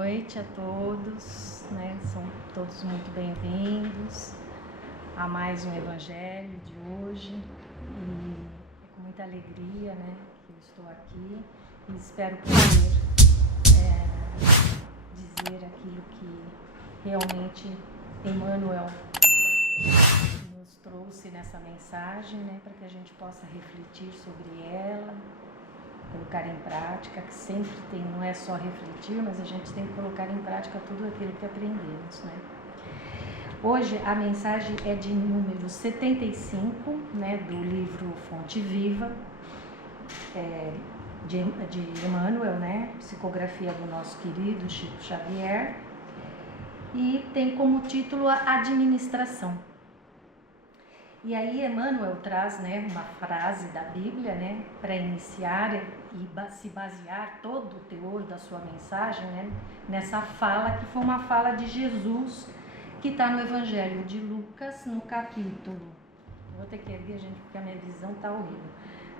noite a todos, né? São todos muito bem-vindos a mais um Evangelho de hoje e é com muita alegria, né, que eu estou aqui e espero poder dizer aquilo que realmente Emmanuel nos trouxe nessa mensagem, né, para que a gente possa refletir sobre ela, colocar em prática, que sempre tem, não é só refletir, mas a gente tem que colocar em prática tudo aquilo que aprendemos, né? Hoje a mensagem é de número 75, né, do livro Fonte Viva, de Emmanuel, né, psicografia do nosso querido Chico Xavier, e tem como título a Administração. E aí Emmanuel traz, né, uma frase da Bíblia, né, para iniciar e se basear todo o teor da sua mensagem, né, nessa fala que foi uma fala de Jesus que está no Evangelho de Lucas, no capítulo, vou ter que erguer, gente, porque a minha visão está horrível,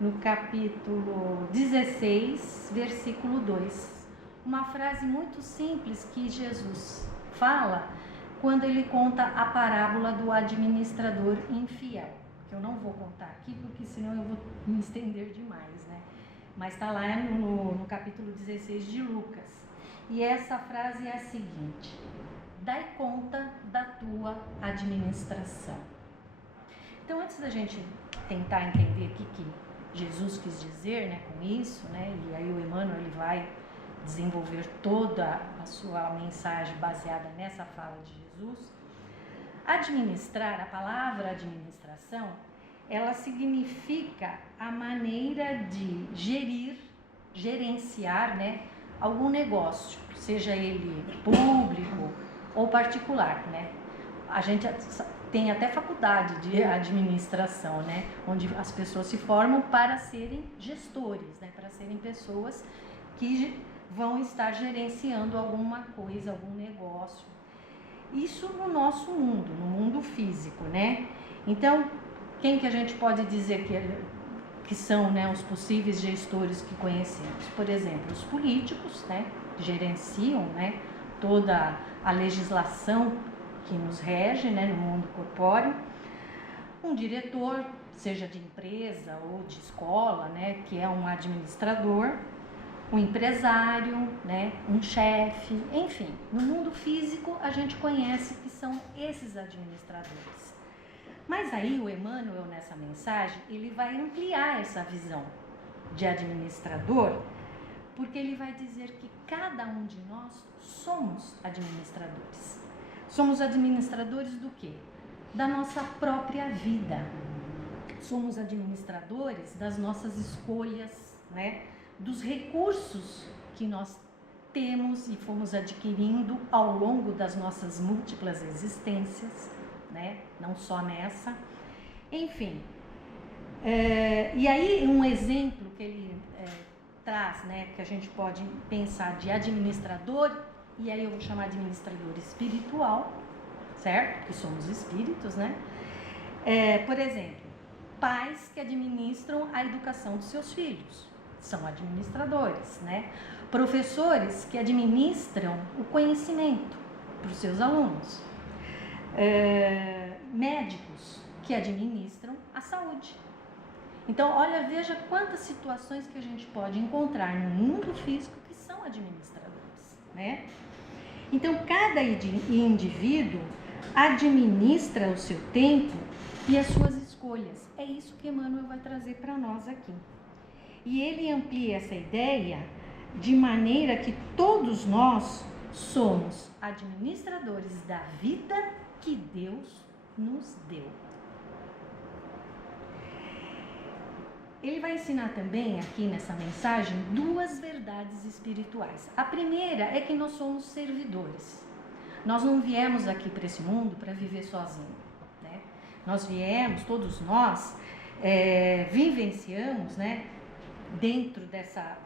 no capítulo 16, versículo 2. Uma frase muito simples que Jesus fala quando ele conta a parábola do administrador infiel, que eu não vou contar aqui, porque senão eu vou me estender demais, né? Mas está lá no capítulo 16 de Lucas. E essa frase é a seguinte: dai conta da tua administração. Então, antes da gente tentar entender o que Jesus quis dizer, né, com isso, né, e aí o Emmanuel ele vai desenvolver toda a sua mensagem baseada nessa fala de Jesus. Administrar, a palavra administração, ela significa a maneira de gerenciar, né, algum negócio, seja ele público ou particular, né? A gente tem até faculdade de administração, né, onde as pessoas se formam para serem gestores, né, para serem pessoas que vão estar gerenciando alguma coisa, algum negócio. Isso no nosso mundo, no mundo físico, né? Então, quem que a gente pode dizer que são, né, os possíveis gestores que conhecemos? Por exemplo, os políticos, né, que gerenciam, né, toda a legislação que nos rege, né, no mundo corpóreo. Um diretor, seja de empresa ou de escola, né, que é um administrador. Um empresário, né, um chefe, enfim, no mundo físico a gente conhece que são esses administradores. Mas aí o Emmanuel nessa mensagem, ele vai ampliar essa visão de administrador, porque ele vai dizer que cada um de nós somos administradores. Somos administradores do quê? Da nossa própria vida. Somos administradores das nossas escolhas, né? Dos recursos que nós temos e fomos adquirindo ao longo das nossas múltiplas existências, né? Não só nessa. Enfim, e aí um exemplo que ele traz, né, que a gente pode pensar de administrador, e aí eu vou chamar de administrador espiritual, certo? Que somos espíritos, né? Por exemplo, pais que administram a educação dos seus filhos. São administradores, né? Professores que administram o conhecimento para os seus alunos. Médicos que administram a saúde. Então, olha, veja quantas situações que a gente pode encontrar no mundo físico que são administradores, né? Então, cada indivíduo administra o seu tempo e as suas escolhas. É isso que Emmanuel vai trazer para nós aqui. E ele amplia essa ideia de maneira que todos nós somos administradores da vida que Deus nos deu. Ele vai ensinar também aqui nessa mensagem duas verdades espirituais. A primeira é que nós somos servidores. Nós não viemos aqui para esse mundo para viver sozinho, né? Nós viemos, todos nós, vivenciamos, né? Dentro dessa,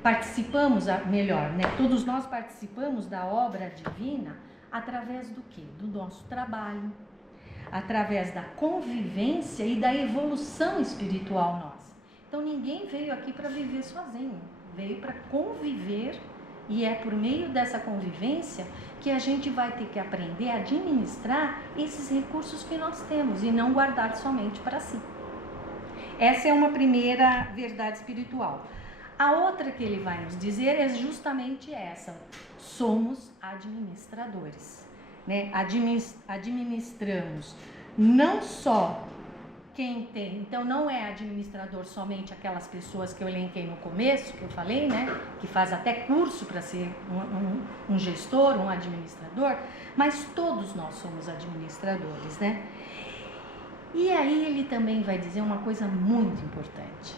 participamos, melhor, né? Todos nós participamos da obra divina através do quê? Do nosso trabalho, através da convivência e da evolução espiritual nossa. Então ninguém veio aqui para viver sozinho, veio para conviver, e é por meio dessa convivência que a gente vai ter que aprender a administrar esses recursos que nós temos e não guardar somente para si. Essa é uma primeira verdade espiritual. A outra que ele vai nos dizer é justamente essa: somos administradores, né? Administramos não só quem tem, então não é administrador somente aquelas pessoas que eu elenquei no começo, que eu falei, né? Que faz até curso para ser um gestor, um administrador, mas todos nós somos administradores, né? E aí ele também vai dizer uma coisa muito importante: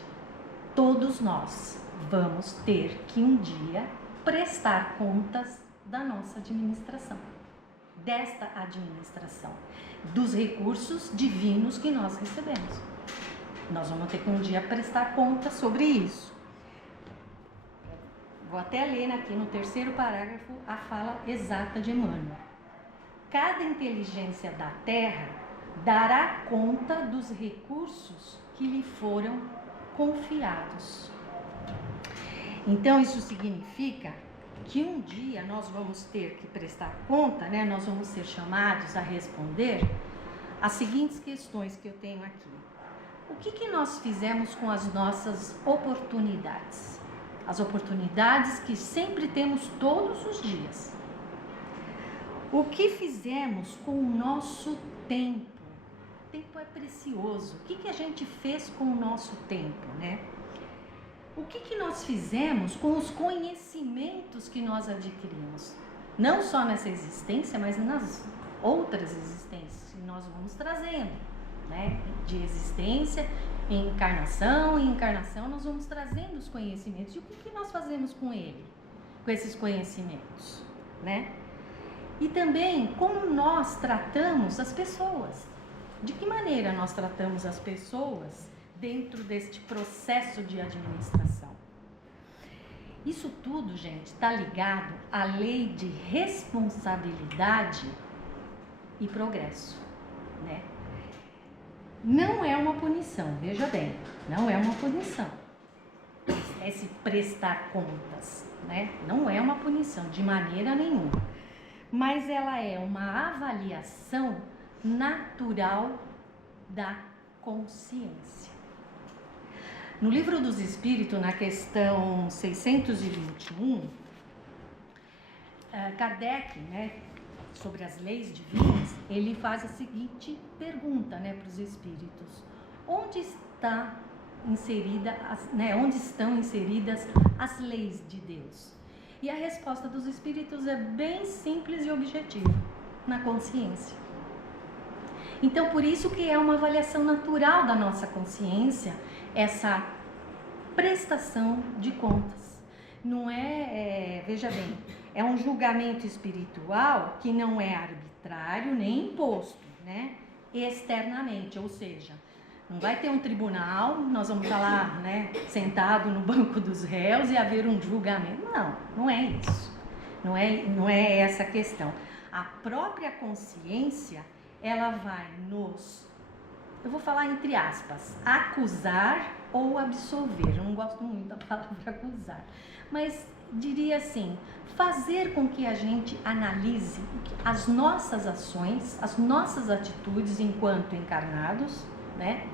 todos nós vamos ter que um dia prestar contas da nossa administração, desta administração, dos recursos divinos que nós recebemos. Nós vamos ter que um dia prestar conta sobre isso. Vou até ler aqui no terceiro parágrafo a fala exata de Emmanuel. Cada inteligência da Terra dará conta dos recursos que lhe foram confiados. Então isso significa que um dia nós vamos ter que prestar conta, né? Nós vamos ser chamados a responder as seguintes questões que eu tenho aqui. O que nós fizemos com as nossas oportunidades? As oportunidades que sempre temos todos os dias. O que fizemos com o nosso tempo? O tempo é precioso. O que a gente fez com o nosso tempo, né? O que nós fizemos com os conhecimentos que nós adquirimos? Não só nessa existência, mas nas outras existências que nós vamos trazendo, né? De existência em encarnação, nós vamos trazendo os conhecimentos. E o que nós fazemos com ele? Com esses conhecimentos, né? E também como nós tratamos as pessoas. De que maneira nós tratamos as pessoas dentro deste processo de administração? Isso tudo, gente, está ligado à lei de responsabilidade e progresso, né? Não é uma punição, veja bem, não é uma punição. Esse prestar contas, né? Não é uma punição de maneira nenhuma, mas ela é uma avaliação natural da consciência. No Livro dos Espíritos, na questão 621, Kardec, né, sobre as leis divinas, ele faz a seguinte pergunta, né, para os espíritos: onde estão inseridas as leis de Deus? E a resposta dos espíritos é bem simples e objetiva: na consciência. Então, por isso que é uma avaliação natural da nossa consciência, essa prestação de contas. Não veja bem, é um julgamento espiritual que não é arbitrário nem imposto, né? Externamente, ou seja, não vai ter um tribunal, nós vamos estar lá, né, sentado no banco dos réus e haver um julgamento. Não é isso. Não é essa a questão. A própria consciência, ela vai eu vou falar entre aspas, acusar ou absolver. Eu não gosto muito da palavra acusar, mas diria assim, fazer com que a gente analise as nossas ações, as nossas atitudes enquanto encarnados, né?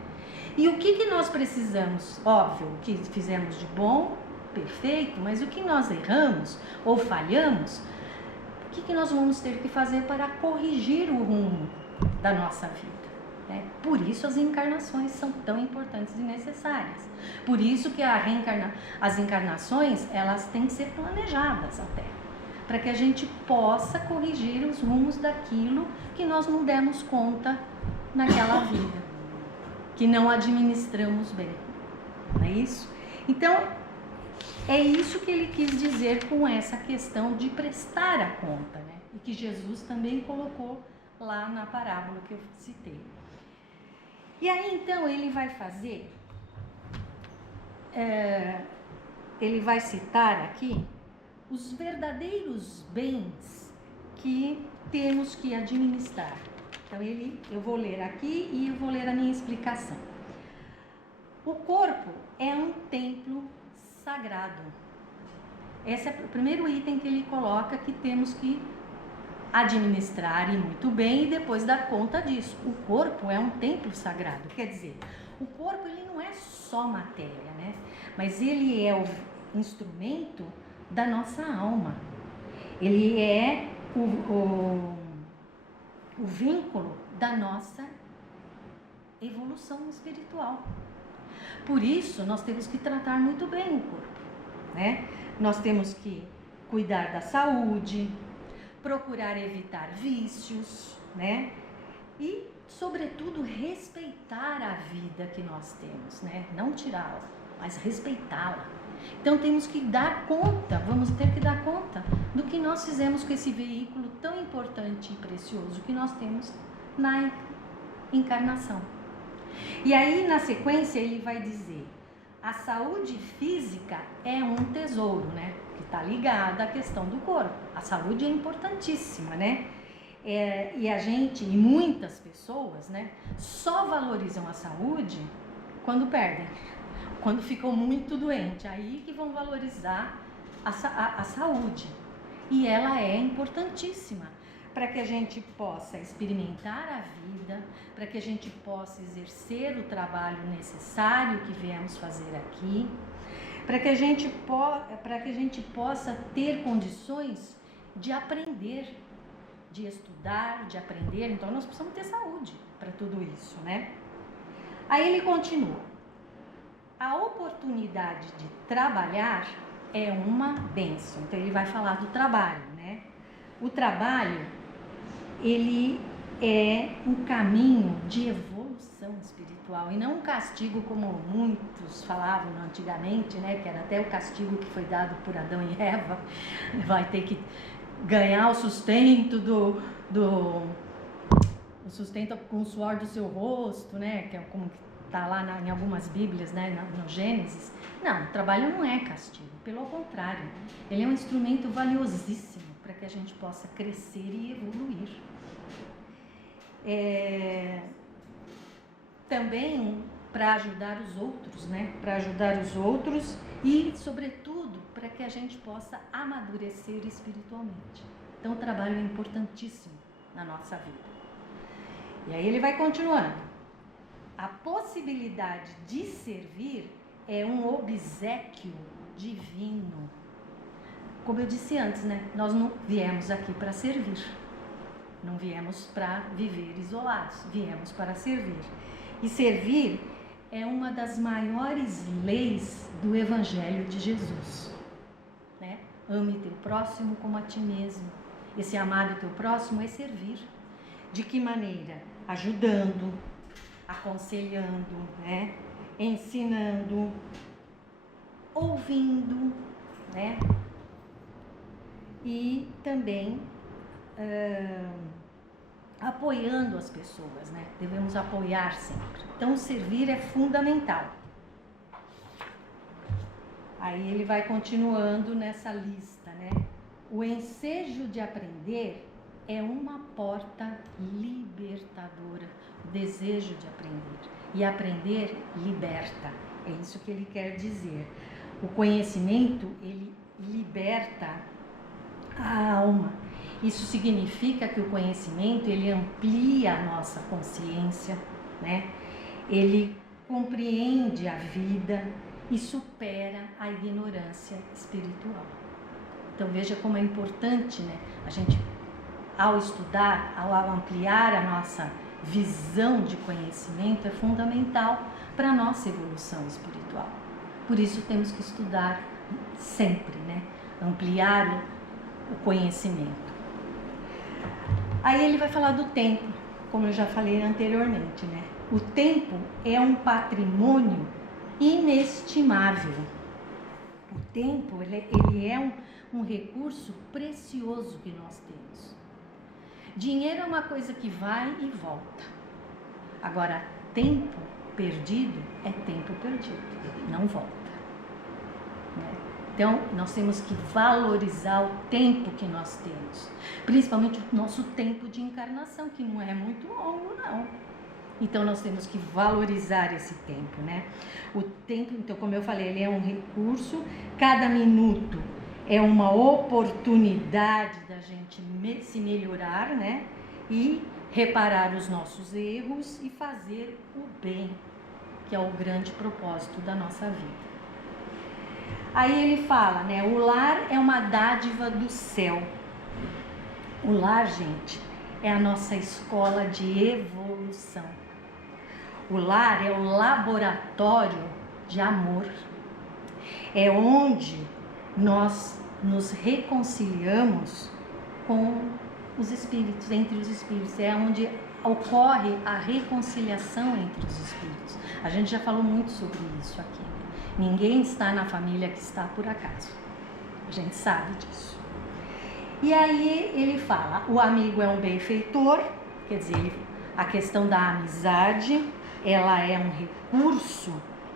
E o que nós precisamos, óbvio, o que fizemos de bom, perfeito, mas o que nós erramos ou falhamos, o que nós vamos ter que fazer para corrigir o rumo da nossa vida, né? Por isso as encarnações são tão importantes e necessárias. Por isso que as encarnações, elas têm que ser planejadas até, para que a gente possa corrigir os rumos daquilo que nós não demos conta naquela vida, que não administramos bem, não é isso? Então, é isso que ele quis dizer com essa questão de prestar a conta, né? E que Jesus também colocou lá na parábola que eu citei. E aí, então, ele vai fazer, ele vai citar aqui os verdadeiros bens que temos que administrar. Então, eu vou ler aqui e eu vou ler a minha explicação. O corpo é um templo sagrado, Esse é o primeiro item que ele coloca, que temos que administrar e muito bem e depois dar conta disso. O corpo é um templo sagrado, quer dizer, o corpo ele não é só matéria, né? Mas ele é o instrumento da nossa alma. Ele é o vínculo da nossa evolução espiritual. Por isso, nós temos que tratar muito bem o corpo, né? Nós temos que cuidar da saúde, procurar evitar vícios, né? E, sobretudo, respeitar a vida que nós temos, né? Não tirá-la, mas respeitá-la. Então, temos que dar conta, vamos ter que dar conta do que nós fizemos com esse veículo tão importante e precioso que nós temos na encarnação. E aí, na sequência, ele vai dizer: a saúde física é um tesouro, né? Que está ligada à questão do corpo. A saúde é importantíssima, né? E muitas pessoas, né, só valorizam a saúde quando perdem, quando ficam muito doentes. Aí que vão valorizar a saúde. E ela é importantíssima para que a gente possa experimentar a vida, para que a gente possa exercer o trabalho necessário que viemos fazer aqui, para que a gente possa ter condições de aprender, de estudar, de aprender. Então nós precisamos ter saúde para tudo isso, né? Aí ele continua: a oportunidade de trabalhar é uma bênção. Então ele vai falar do trabalho, né? O trabalho, ele é um caminho de evolução espiritual e não um castigo como muitos falavam antigamente, né? Que era até o castigo que foi dado por Adão e Eva. Vai ter que ganhar o sustento o sustento com o suor do seu rosto, né? Que é como está lá em algumas bíblias, né? No Gênesis. Não, o trabalho não é castigo, pelo contrário, ele é um instrumento valiosíssimo para que a gente possa crescer e evoluir. Também para ajudar os outros, né? Para ajudar os outros e, sobretudo, para que a gente possa amadurecer espiritualmente. Então, o trabalho é importantíssimo na nossa vida. E aí ele vai continuando: a possibilidade de servir é um obséquio divino. Como eu disse antes, né? Nós não viemos aqui para servir, não viemos para viver isolados, viemos para servir. E servir é uma das maiores leis do Evangelho de Jesus, né? Ame teu próximo como a ti mesmo. Esse amar o teu próximo é servir. De que maneira? Ajudando, aconselhando, né? Ensinando, ouvindo, né? E também apoiando as pessoas, né? Devemos apoiar sempre. Então, servir é fundamental. Aí ele vai continuando nessa lista, né? O ensejo de aprender é uma porta libertadora. O desejo de aprender. E aprender liberta. É isso que ele quer dizer. O conhecimento, ele liberta a alma. Isso significa que o conhecimento, ele amplia a nossa consciência, né? Ele compreende a vida e supera a ignorância espiritual. Então veja como é importante, né? A gente, ao estudar, ao ampliar a nossa visão de conhecimento, é fundamental para a nossa evolução espiritual. Por isso temos que estudar sempre, né? Ampliar o conhecimento. Aí ele vai falar do tempo, como eu já falei anteriormente, né? O tempo é um patrimônio inestimável. O tempo, ele é um recurso precioso que nós temos. Dinheiro é uma coisa que vai e volta. Agora, tempo perdido é tempo perdido, não volta, né? Então, nós temos que valorizar o tempo que nós temos, principalmente o nosso tempo de encarnação, que não é muito longo, não. Então, nós temos que valorizar esse tempo, né? O tempo, então, como eu falei, ele é um recurso, cada minuto é uma oportunidade da gente se melhorar, né? E reparar os nossos erros e fazer o bem, que é o grande propósito da nossa vida. Aí ele fala, né? O lar é uma dádiva do céu. O lar, gente, é a nossa escola de evolução. O lar é o laboratório de amor. É onde nós nos reconciliamos com os espíritos, entre os espíritos. É onde ocorre a reconciliação entre os espíritos. A gente já falou muito sobre isso aqui. Ninguém está na família que está por acaso. A gente sabe disso. E aí ele fala, o amigo é um benfeitor, quer dizer, a questão da amizade, ela é um recurso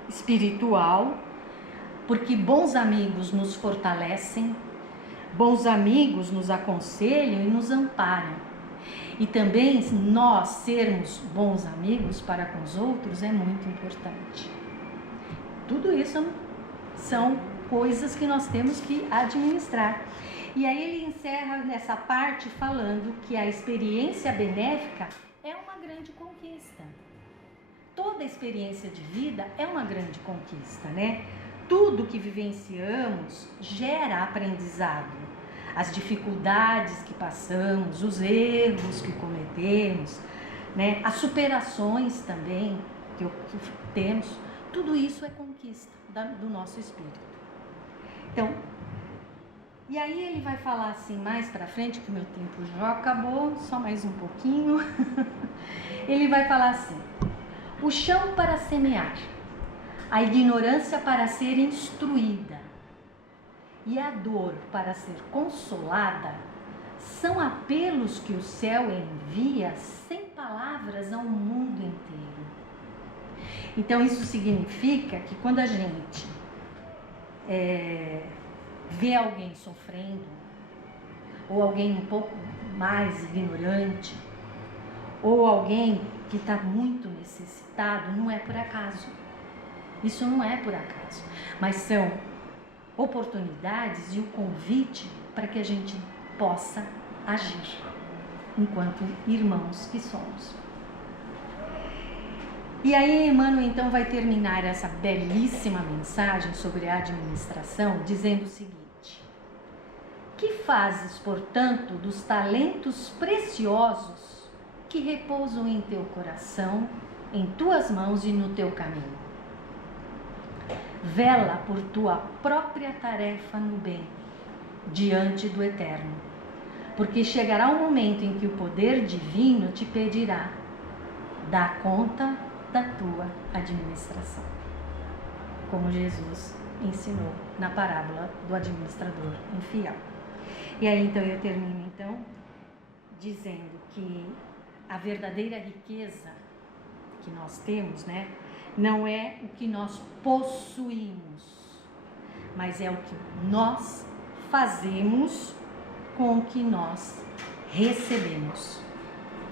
espiritual, porque bons amigos nos fortalecem, bons amigos nos aconselham e nos amparam. E também nós sermos bons amigos para com os outros é muito importante. Tudo isso são coisas que nós temos que administrar. E aí ele encerra nessa parte falando que a experiência benéfica é uma grande conquista. Toda experiência de vida é uma grande conquista, né? Tudo que vivenciamos gera aprendizado. As dificuldades que passamos, os erros que cometemos, né? As superações também que temos, tudo isso é conquista do nosso espírito. Então, e aí ele vai falar assim mais pra frente, que o meu tempo já acabou, só mais um pouquinho. Ele vai falar assim: o chão para semear, a ignorância para ser instruída e a dor para ser consolada são apelos que o céu envia sem palavras ao mundo inteiro. Então isso significa que quando a gente vê alguém sofrendo, ou alguém um pouco mais ignorante, ou alguém que está muito necessitado, não é por acaso. Isso não é por acaso, mas são oportunidades e o convite para que a gente possa agir enquanto irmãos que somos. E aí Emmanuel então vai terminar essa belíssima mensagem sobre a administração dizendo o seguinte: que fazes, portanto, dos talentos preciosos que repousam em teu coração, em tuas mãos e no teu caminho? Vela por tua própria tarefa no bem, diante do Eterno, porque chegará o momento em que o poder divino te pedirá: dá conta da tua administração, como Jesus ensinou na parábola do administrador infiel. E aí então eu termino então dizendo que a verdadeira riqueza que nós temos, né, não é o que nós possuímos, mas é o que nós fazemos com o que nós recebemos.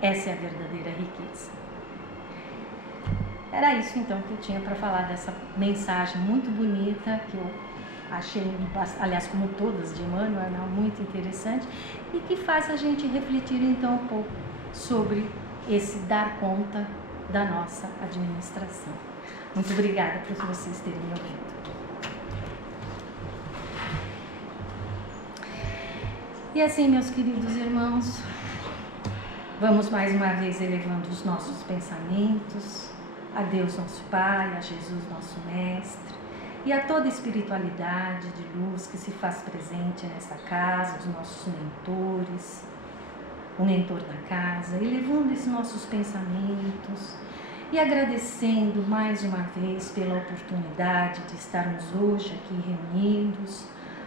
Essa é a verdadeira riqueza. Era isso então que eu tinha para falar dessa mensagem muito bonita, que eu achei, aliás, como todas de Emmanuel, muito interessante, e que faz a gente refletir então um pouco sobre esse dar conta da nossa administração. Muito obrigada por vocês terem me ouvido. E assim, meus queridos irmãos, vamos mais uma vez elevando os nossos pensamentos a Deus nosso Pai, a Jesus nosso Mestre e a toda espiritualidade de luz que se faz presente nesta casa, os nossos mentores, o mentor da casa, elevando esses nossos pensamentos e agradecendo mais uma vez pela oportunidade de estarmos hoje aqui reunidos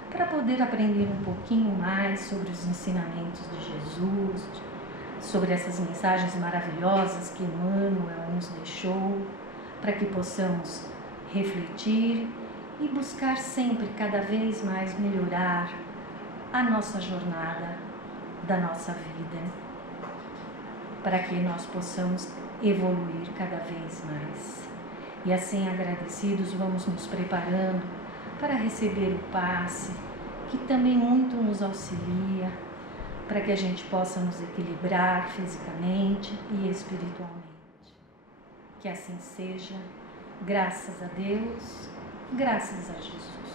para poder aprender um pouquinho mais sobre os ensinamentos de Jesus, sobre essas mensagens maravilhosas que Emmanuel nos deixou, para que possamos refletir e buscar sempre cada vez mais melhorar a nossa jornada da nossa vida, para que nós possamos evoluir cada vez mais. E assim, agradecidos, vamos nos preparando para receber o passe que também muito nos auxilia para que a gente possa nos equilibrar fisicamente e espiritualmente. Que assim seja, graças a Deus, graças a Jesus.